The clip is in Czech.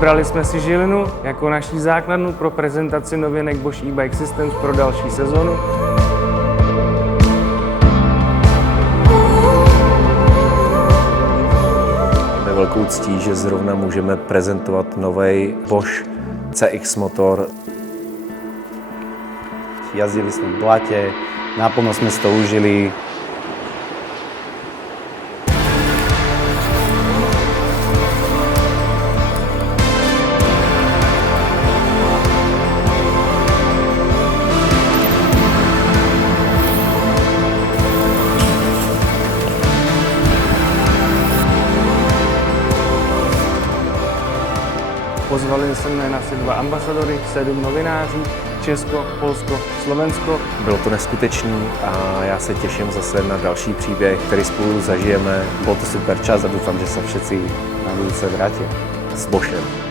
Vybrali jsme si Žilinu jako naší základnu pro prezentaci novinek Bosch e-Bike Systems pro další sezonu. Je velkou ctí, že zrovna můžeme prezentovat nový Bosch CX motor. Jazdili jsme v blatě, naplno jsme si to užili. Pozvali jsme na 2 ambasadory, 7 novinářů, Česko, Polsko, Slovensko. Bylo to neskutečný a já se těším zase na další příběh, který spolu zažijeme. Bol to super čas a dúfam, že sa všetci na budúce vrátia. S Boschem.